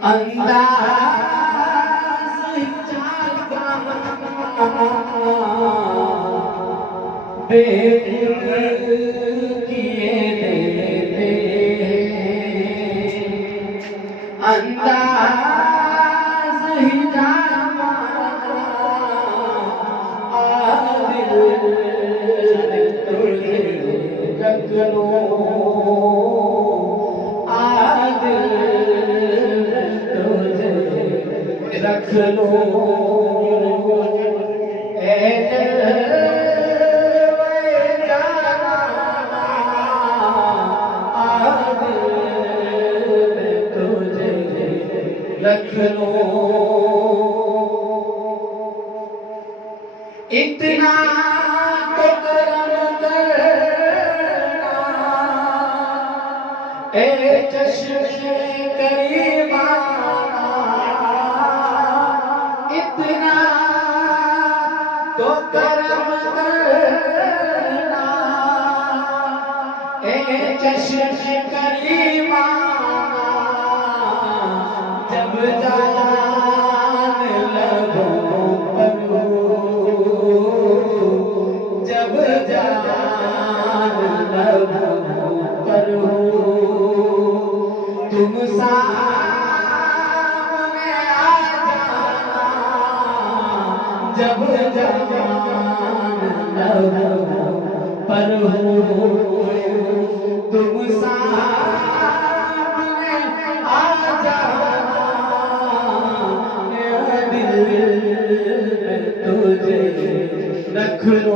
अंदाज़ जागा बेखुद किए देते अंदाज़ ही जागा आदिल तुझे रख लो रख लो तुझे रख लो इतना तो करम करना ए चश्मे करीमा इतना तो करम करना ए चश्मे करीमा जब जान लगो पर जब जान लगो पर तुम सामने आ जाना जब जान लगो पर तुम सामने आ जाना दिल में तुझे रख लो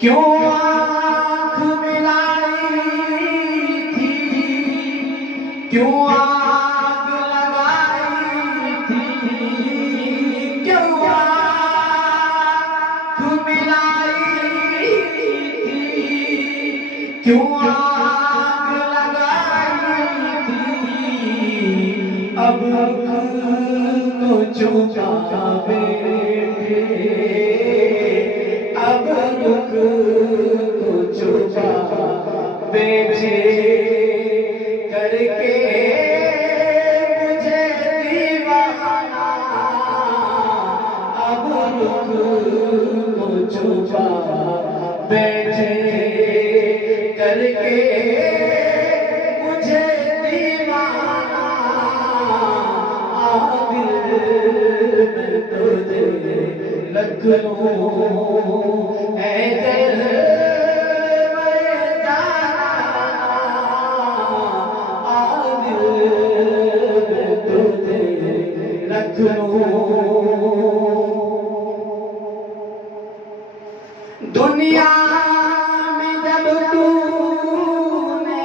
क्यों आँख मिलाई थी क्यों आग लगाई थी क्यों आँख मिलाई थी क्यों आग लगाई थी अब को चुका बैठे अब रुख को छुपा बैठे करके मुझे दीवाना अब रुख को छुपा बैठे करके मुझे दीवाना दिल में तुझे रख लो रख लो दुनिया में जब तूने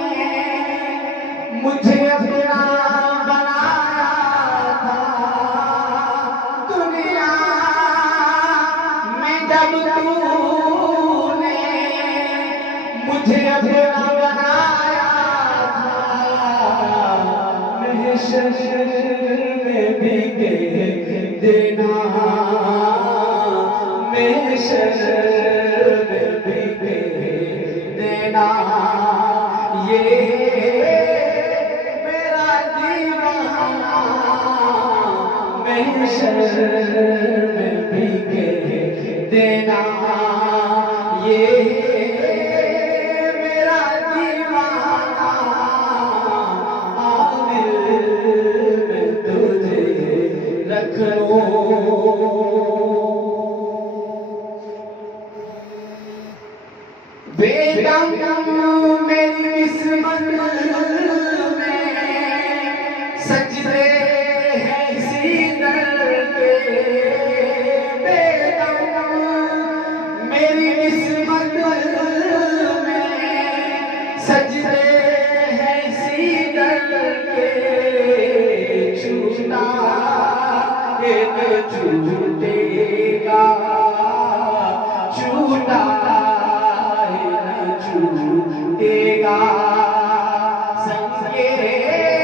मुझे अपना बनाया था दुनिया में जब तूने मुझे अपना बनाया था महशर में भी देना महशर में भी देना ये मेरा दीवाना महशर में भी देना ये मेरा दीवाना दिल में तुझे रख लो बेगम मेरी किस्मत में सजदे हैं इसी दर पे बेगम मेरी किस्मत में सजदे हैं इसी दर पे छूटा एक छूटेगा छूटा छूटेगा संग ये